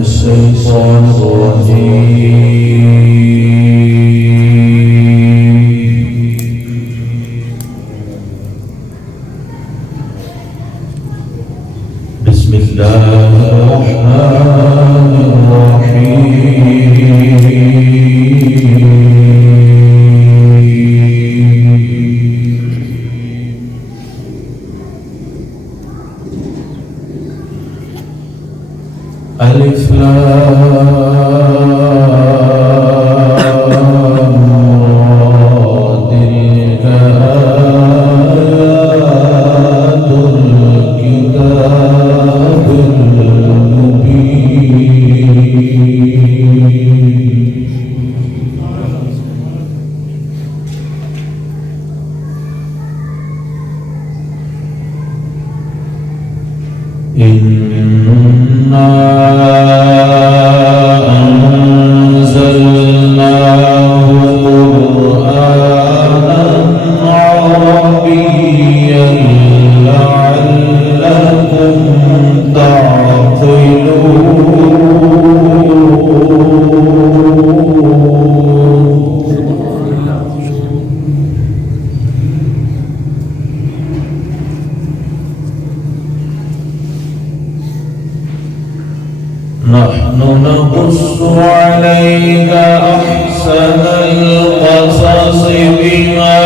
الشيطان الرجيم. بسم الله الرحمن الرحيم. ألف إنا أنزلناه قرآنا عربيا لعلكم نحن نقص عليك أحسن القصص بما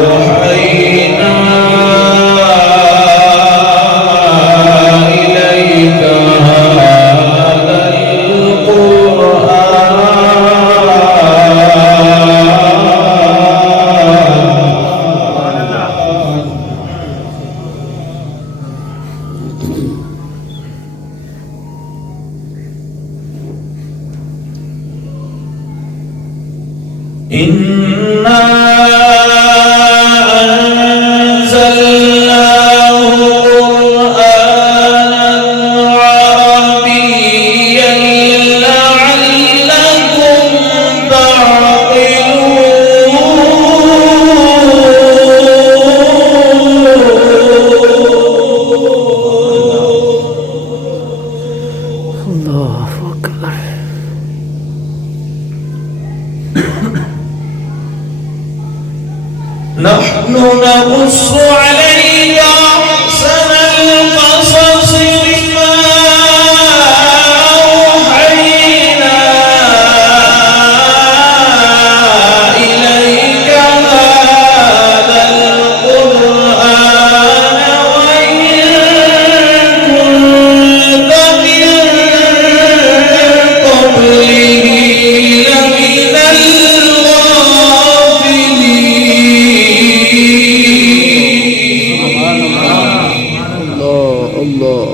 أوحينا إليك هذا إنا أنزلناه قرآنا عربيا لعلكم تعقلون. الله أكبر. نحن نقص عليك أحسن القصص بما أوحينا إليك هذا القرآن وإن كنت من قبله لمن الله.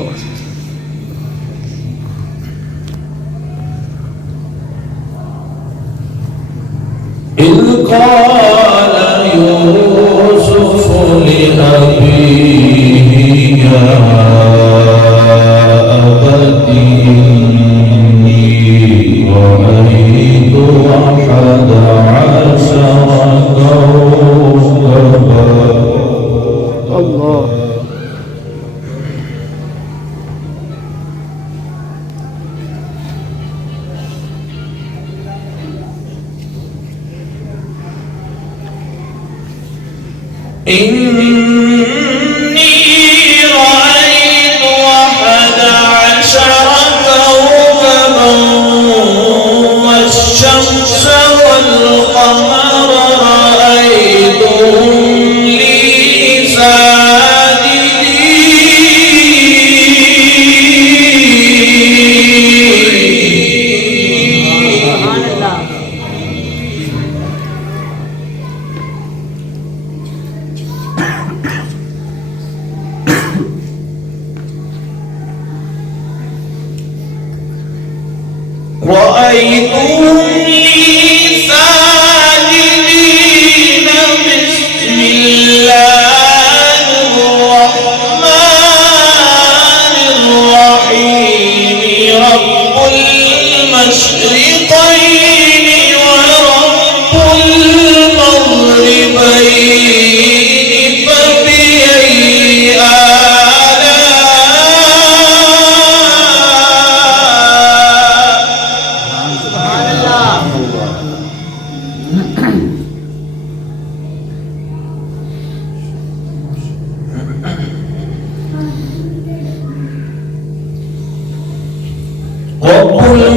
إذ قال يوسف لأبيه يا أبت إني رأيت 11 كوكبا. الله. إني رأيت 11 كوكبا والشمس والقمر رأيتهم لي ساجدين.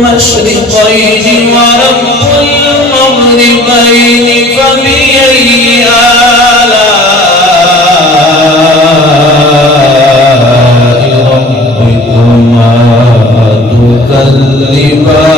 المشرقين ورب المغربين فبأي آلاء ربكما تكذبان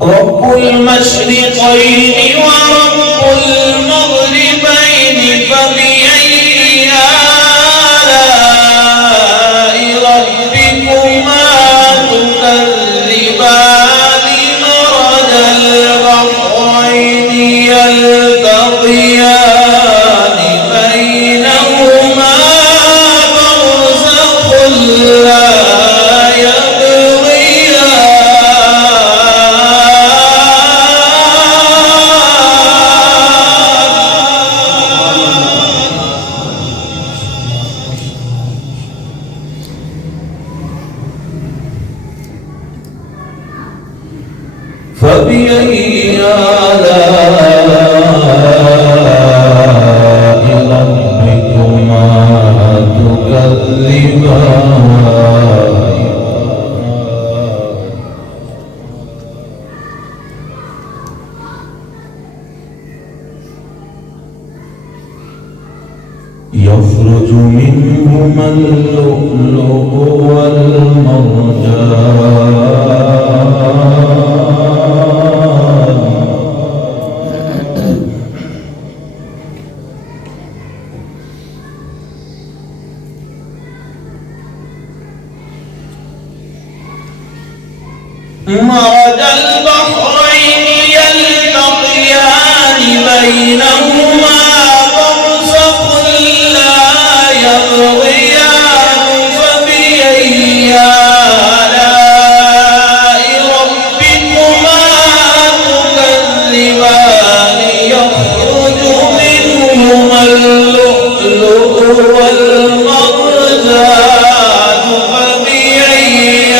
رب المشرقين ورب المغربين فبأي آلاء ربكما تكذبان مرج البحرين يلتقيان بينهما برزخ لا فبأي آلاء ربكما تكذبان يخرج منهما اللؤلؤ والمرجان مرج البحرين يلتقيان بينهما برزخ لا يبغيان فبأي آلاء ربكما تكذبان يخرج منهما اللؤلؤ والمرجان فبأي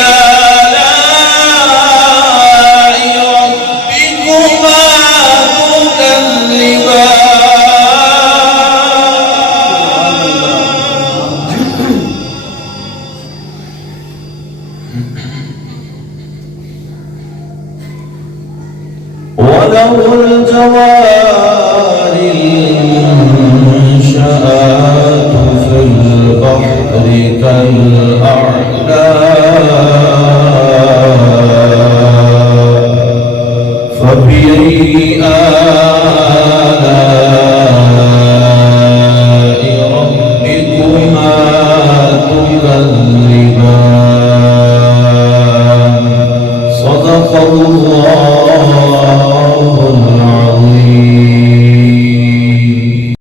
وله الجوار المنشآت في البحر كالأعلام فبأي آلاء ربكما تكذبان صدق الله